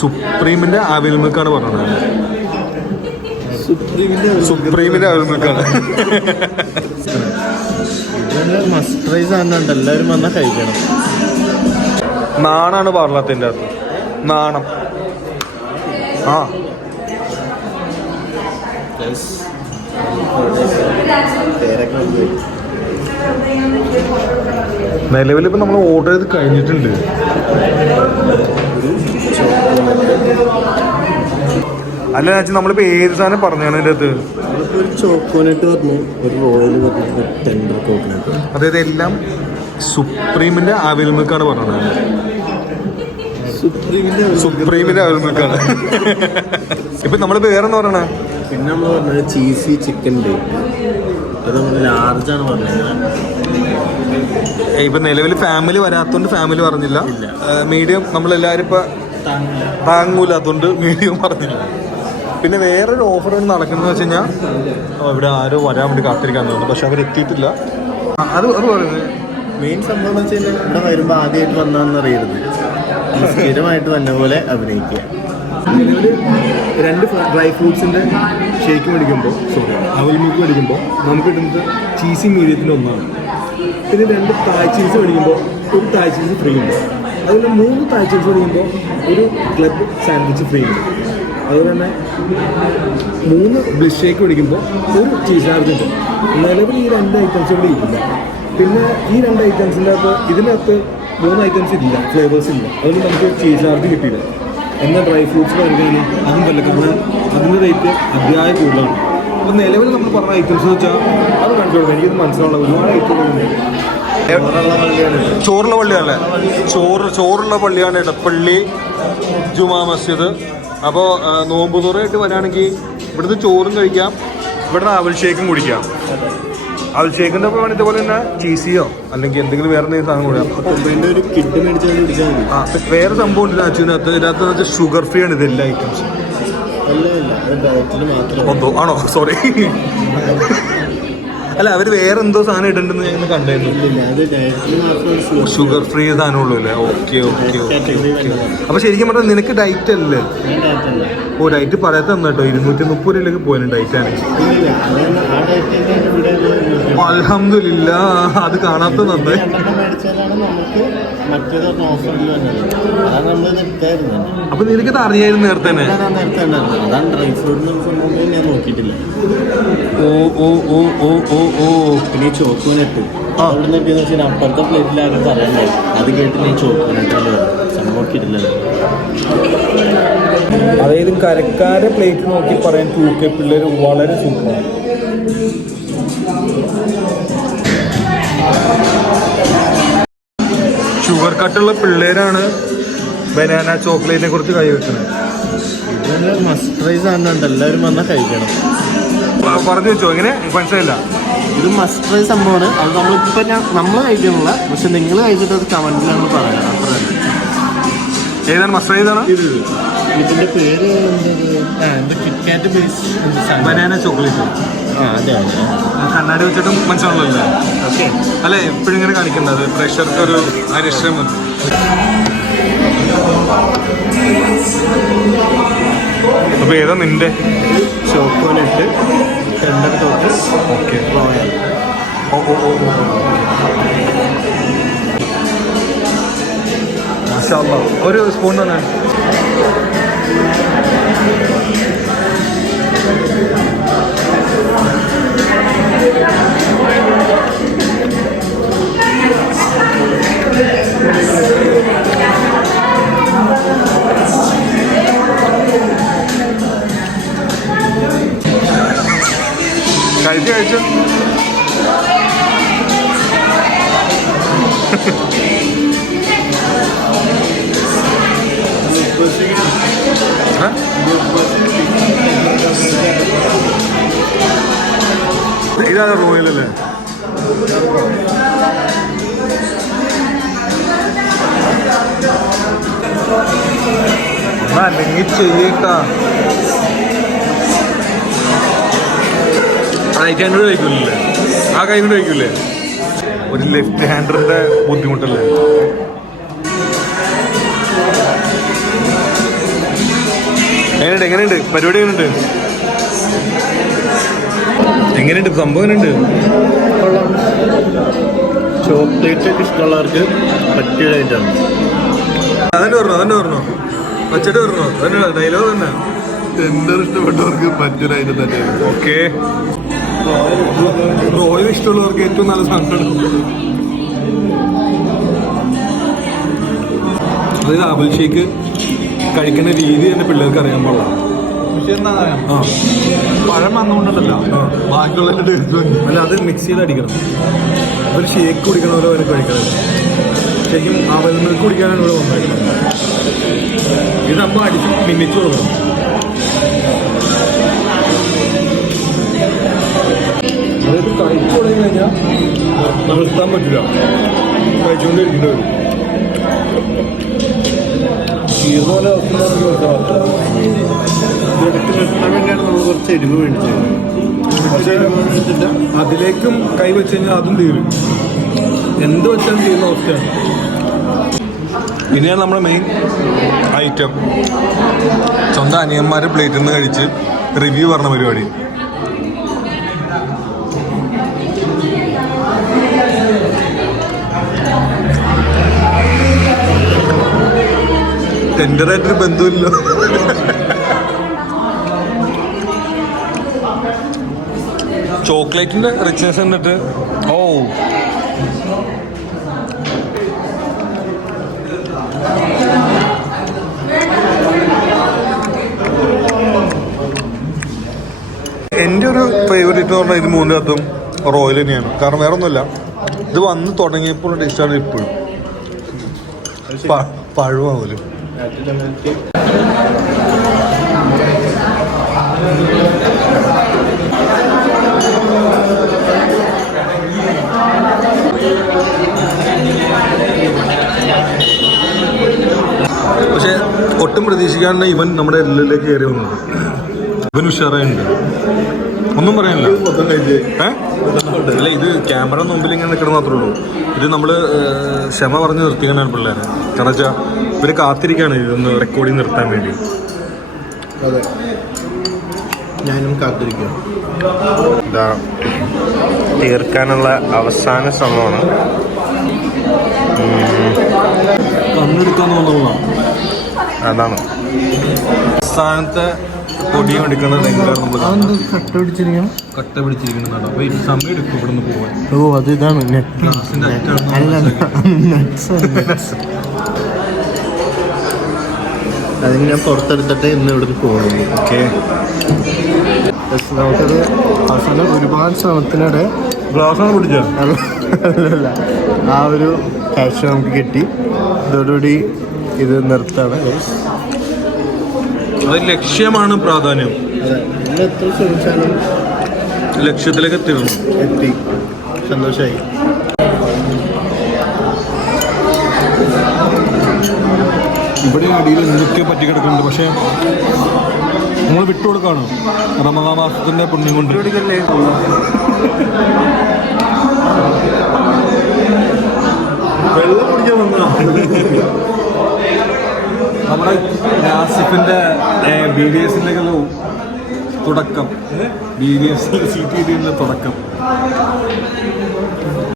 സുപ്രീമിന്റെ അവിൽ മിൽക്കാണ് പറഞ്ഞത്. സുപ്രീമിന്റെ അവിൽ മിൽക്കാണ്. മസ്റ്റ് ട്രൈ സാധനം എല്ലാവരും വന്നാൽ കഴിക്കണം. നാണാണ് പാർലത്തിന്റെ അകത്ത്. നാണം. ആ നിലവിലിപ്പോൾ നമ്മൾ ഓർഡർ ചെയ്ത് കഴിഞ്ഞിട്ടുണ്ട്. അല്ല ചേച്ചി നമ്മളിപ്പോൾ ഏത് സാധനം പറഞ്ഞാണ് അതിൻ്റെ അകത്ത്? ഒരു ചോക്കോനട്ട് പറഞ്ഞു, ഒരു റോയൽ പറഞ്ഞു, ടെൻഡർ കോക്കനട്ട്. അതായത് എല്ലാം സുപ്രീമിന്റെ അവിൽ മിൽക്കാണ് പറഞ്ഞത്. സുപ്രീമിന്റെ അവിൽ മിൽക്കാണ്. ഇപ്പൊ നമ്മളിപ്പോ വേറെന്താ പറയണേ? പിന്നെ നമ്മൾ പറഞ്ഞത് ചീസി ചിക്കൻ ബേക്ക്. അത് നമ്മൾ ലാർജാണ് പറഞ്ഞത്. ഇപ്പൊ നിലവിൽ ഫാമിലി വരാത്തോണ്ട് ഫാമിലി പറഞ്ഞില്ല. മീഡിയം നമ്മളെല്ലാവരും ഇപ്പൊ താങ്ങൂലാത്തോണ്ട് മീഡിയം പറഞ്ഞില്ല. പിന്നെ വേറൊരു ഓഫർ നടക്കുന്നത് വെച്ച് കഴിഞ്ഞാൽ ഇവിടെ ആരോ വരാൻ വേണ്ടി കാത്തിരിക്കാൻ തോന്നുന്നു, പക്ഷെ അവരെത്തിയിട്ടില്ല. അത് പറയുന്നത് മെയിൻ സംഭവം എന്ന് വെച്ച് കഴിഞ്ഞാൽ ഇവിടെ വരുമ്പോൾ ആദ്യമായിട്ട് വന്നതെന്നറിയരുത്, സ്ഥിരമായിട്ട് വന്ന പോലെ അഭിനയിക്കുക. രണ്ട് ഡ്രൈ ഫ്രൂട്ട്സിൻ്റെ ഷേക്ക് മേടിക്കുമ്പോൾ അവൽ മിൽക്ക് മേടിക്കുമ്പോൾ നമുക്ക് കിട്ടുന്നത് ചീസി മീഡിയത്തിൻ്റെ ഒന്നാണ്. പിന്നെ 2 തായ് ചീസ് മേടിക്കുമ്പോൾ ഒരു തായ് ചീസ് ഫ്രീ ഉണ്ട്. അതുപോലെ 3 തായ് ചീസ് മേടിക്കുമ്പോൾ ഒരു ക്ലബ് സാൻഡ്വിച്ച് ഫ്രീ ഉണ്ട്. അതുപോലെ തന്നെ 3 ബ്ലിഷ് ഷേക്ക് മേടിക്കുമ്പോൾ ഒരു ചീസ് ചാർജ് ഉണ്ട്. നിലവിൽ ഈ 2 ഐറ്റംസ് കൂടി ഇല്ല. പിന്നെ ഈ 2 ഐറ്റംസിൻ്റെ അകത്ത് ഇതിനകത്ത് 3 ഐറ്റംസ് ഇല്ല, ഫ്ലേവേഴ്സ് ഇല്ല. അതുകൊണ്ട് നമുക്ക് ചീസ് ചാർജ് കിട്ടിയില്ല. എന്നാൽ ഡ്രൈ ഫ്രൂട്ട്സ് വരുകയാണെങ്കിൽ അതും പറ്റില്ല, കാരണം അതിൻ്റെ റേറ്റ് അതിയായ കൂടുതലാണ്. അപ്പോൾ നിലവിൽ നമ്മൾ പറഞ്ഞ ഐറ്റംസ് എന്ന് വെച്ചാൽ അത് കാണിച്ചു കൊടുക്കാം. എനിക്കത് മനസ്സിലാവുള്ള ഒരുപാട് ഐറ്റങ്ങളുണ്ട്. ചോറുള്ള പള്ളിയാണല്ലേ? ചോറുള്ള പള്ളിയാണ് ഇടപ്പള്ളി ജുമാ മസ്ജിദ്. അപ്പോൾ നോമ്പ് തുറയായിട്ട് വരികയാണെങ്കിൽ ഇവിടുന്ന് ചോറും കഴിക്കാം, ഇവിടുന്ന് അവൽ ഷേക്കും കുടിക്കാം. അവൽ ഷേക്കിൻ്റെ ഒപ്പം വേണമെങ്കിൽ ഇതുപോലെ തന്നെ ചീസിയോ അല്ലെങ്കിൽ എന്തെങ്കിലും വേറെ എന്തെങ്കിലും സാധനം കൂടാം. ഒരു കിറ്റ് മേടിച്ചാൽ കുടിച്ചാൽ മതി. ആ വേറെ സംഭവം ഉണ്ട് ഇതിനകത്ത് വെച്ചാൽ ഷുഗർ ഫ്രീ ആണ് ഇത് എല്ലാ ഐറ്റംസും. ആണോ? സോറി. അല്ല അവർ വേറെ എന്തോ സാധനം ഇടണ്ടെന്ന് ഞാൻ കണ്ടായിരുന്നു. ഷുഗർ ഫ്രീ സാധനമുള്ളൂ അല്ലേ? ഓക്കെ. അപ്പൊ ശരിക്കും പറഞ്ഞാൽ നിനക്ക് ഡയറ്റ് അല്ലേ? ഓ ഡയറ്റ് പറയാത്ത തന്നെ കേട്ടോ. 230 രൂപയിലേക്ക് പോയാലും ഡയറ്റ് ആണ്. അൽഹംദുലില്ലാ, അത് കാണാത്ത നന്നായി. അപ്പൊ നിനക്കത് അറിയായിരുന്നു നേരത്തെ തന്നെ? പിന്നെ ചോക്കോനട്ട് അവിടെ നിന്ന് വെച്ചാൽ അപ്പുറത്തെ പ്ലേറ്റിലാരും പറയാനായി. അത് കേട്ട് ഞാൻ ചോക്കോനട്ടല്ലോ സംഭവിക്കില്ലല്ലോ. അതായത് കരക്കാരെ പ്ലേറ്റ് നോക്കി പറയാൻ 2K പിള്ളേർ വളരെ സൂപ്പറാണ്. ഷുഗർ കട്ടുള്ള പിള്ളേരാണ് ബനാന ചോക്ലേറ്റിനെ കുറിച്ച് കൈ വെക്കുന്നത്. ഇത് മസ്റ്റ് ട്രൈ സാധനം എല്ലാവരും വന്നാൽ കഴിക്കണം. പറഞ്ഞു വെച്ചോ? എങ്ങനെ മനസ്സിലായില്ല? ഇത് മസ്റ്റ് ട്രൈ സംഭവമാണ്. അത് നമ്മളിപ്പോൾ നമ്മൾ കഴിക്കുന്നില്ല, പക്ഷെ നിങ്ങൾ കഴിച്ചിട്ട് അത് കമൻറ്റിലാണ് പറയാം. അത്ര ഏതാണ് മസ്റ്റ് ട്രൈ? ഏതാണ് ഇതിൻ്റെ പേര്? KitKat base banana chocolate. അതെ കണ്ണാടി വെച്ചിട്ടും മനസ്സിലാണല്ലോ. ഓക്കെ അല്ലെ? എപ്പോഴും ഇങ്ങനെ കാണിക്കുന്നത് പ്രഷർക്ക് ഒരു അരിഷ്ടം. അപ്പൊ ഏതാ നിന്റെ? Choconut tender കോക്കൻ. ഓക്കെ. റോയൽ. മാഷാ അല്ലാഹ്. ഒരു സ്പൂൺ തന്നെ. കഴിച്ചു ഇതാണ് റോയലല്ലേ? അല്ലെങ്കിൽ ചെയ്യേട്ടാ. 500 കഴിക്കൂലേ? ആ കൈ കൊണ്ട് കഴിക്കൂലേ? ഒരു ലെഫ്റ്റ് ഹാൻഡറിന്റെ ബുദ്ധിമുട്ടല്ലേ? എങ്ങനെയുണ്ട് പരിപാടി എങ്ങനെയുണ്ട് സംഭവം എങ്ങനെയുണ്ട്? ചോക്ലേറ്റ് ഒക്കെ ഇഷ്ടമുള്ളവർക്ക് പറ്റിയ ഐറ്റമാണ്. അതന്നെ പറഞ്ഞോ വച്ചിട്ട് പറഞ്ഞോ അതന്നെ ഡയലോഗ് തന്നെ. ടെൻഡർ ഇഷ്ടപ്പെട്ടവർക്ക് പറ്റിയൊരു ഐറ്റം തന്നെയാണ്. ഓക്കെ, റോയൽ ഇഷ്ടമുള്ളവർക്ക് ഏറ്റവും നല്ല സാധനമാണ്. അതായത് ആപ്പിൾ ഷേക്ക് കഴിക്കുന്ന രീതി തന്നെ പിള്ളേർക്ക് അറിയാൻ പാടില്ല. പഴം വന്നുകൊണ്ടല്ല ബാക്കിയുള്ള അല്ല, അത് മിക്സ് ചെയ്ത് അടിക്കണം. ഒരു ഷേക്ക് കുടിക്കണമല്ലോ അവന് കഴിക്കണം. ശരിക്കും അവൽ മിൽക്ക് കുടിക്കാനാണ് ഇവിടെ വന്നേക്കുന്നത്. ഇത് നമ്മൾ അടിച്ച് മിന്നിച്ചു കൊടുക്കണം. അതായത് കഴിച്ചു തുടങ്ങി കഴിഞ്ഞാൽ നിർത്താൻ പറ്റില്ല, കഴിച്ചുകൊണ്ടിരിക്കേണ്ടി വരും. തീർന്ന പോലെ ഇതെടുത്ത് നിർത്താൻ വേണ്ടിയാണ് നമ്മൾ കുറച്ച് എരിവ് മേടിച്ചത്. പക്ഷേ അതിലേക്കും കൈ വെച്ച് കഴിഞ്ഞാൽ അതും തീരും. എന്ത് വെച്ചാലും തീരുന്ന അവസ്ഥയാണ്. പിന്നെയാണ് നമ്മുടെ മെയിൻ ഐറ്റം. സ്വന്തം അനിയന്മാരെ പ്ലേറ്റിൽ നിന്ന് കഴിച്ച് റിവ്യൂ പറഞ്ഞ പരിപാടി. ടെൻഡറായിട്ടൊരു ബന്ധമില്ല. ചോക്ലേറ്റിന്റെ റിച്ച്നെസ് എന്നിട്ട് എൻ്റെ ഒരു ഫേവറേറ്റ് എന്ന് പറഞ്ഞാൽ ഇത് മൂന്നിനകത്തും റോയൽ തന്നെയാണ്. കാരണം വേറെ ഒന്നുമില്ല, ഇത് വന്ന് തുടങ്ങിയപ്പോൾ ടേസ്റ്റാണ് ഇപ്പോഴും. പഴമാവലും പക്ഷെ ഒട്ടും പ്രതീക്ഷിക്കാണ്ട് ഇവൻ നമ്മുടെ എല്ലിലേക്ക് കയറി വന്നത്. ഇവൻ ഉഷാറായിട്ടുണ്ട്, ഒന്നും പറയാനില്ല. അല്ല, ഇത് ക്യാമറ മുമ്പിൽ ഇങ്ങനെ നിൽക്കണം മാത്രമേ ഉള്ളൂ. ഇത് നമ്മൾ ക്ഷമ പറഞ്ഞ് നിർത്തിക്കാനാണ് പിള്ളേരെ. കാരണം വെച്ചാൽ ഇവർ കാത്തിരിക്കുകയാണ് ഇതൊന്ന് റെക്കോർഡിങ് നിർത്താൻ വേണ്ടി. അതെ, ഞാനും കാത്തിരിക്കുക. ഇതാ തീർക്കാനുള്ള അവസാന ശ്രമമാണ്. കണ്ണെടുക്കാൻ തോന്നുന്നതാണ് അതാണ് അവസാനത്തെ പൊടിയും എടുക്കുന്നത്. കട്ട പിടിച്ചിരിക്കണം, കട്ട പിടിച്ചിരിക്കുന്നതാണ്. അപ്പോൾ ഇത് സമയം എടുക്കും ഇവിടെ നിന്ന് പോകാൻ. ഓ അത് ഇതാണ് അതിന് ഞാൻ പുറത്തെടുത്തിട്ട് ഇന്ന് ഇവിടുന്ന് പോകുന്നു. ഓക്കെ, നമുക്കത് അവസാനം ഒരുപാട് ശ്രമത്തിനിടെ ഗ്ലാസ്സാണ് പിടിച്ചോ? അല്ല, ആ ഒരു കാഴ്ച നമുക്ക് കിട്ടി. ഇതോടുകൂടി ഇത് നിർത്താണ്. അത് ലക്ഷ്യമാണ് പ്രാധാന്യം. അതെ, ഇന്ന് എത്ര ശ്രമിച്ചാലും ലക്ഷ്യത്തിലേക്ക് എത്തിയിരുന്നു. എത്തി, സന്തോഷമായി. ഇവിടെ അടിയിൽ എന്തൊക്കെ പറ്റി കിടക്കുന്നുണ്ട്. പക്ഷേ നമ്മൾ വിട്ടുകൊടുക്കാണ് റമദാൻ മാസത്തിൻ്റെ പുണ്യം കൊണ്ട്. വെള്ളം കുടിക്കാൻ വന്ന നമ്മുടെ നാസിഫിൻ്റെ BDS-ൻ്റെ തുടക്കം, BDS CTD തുടക്കം.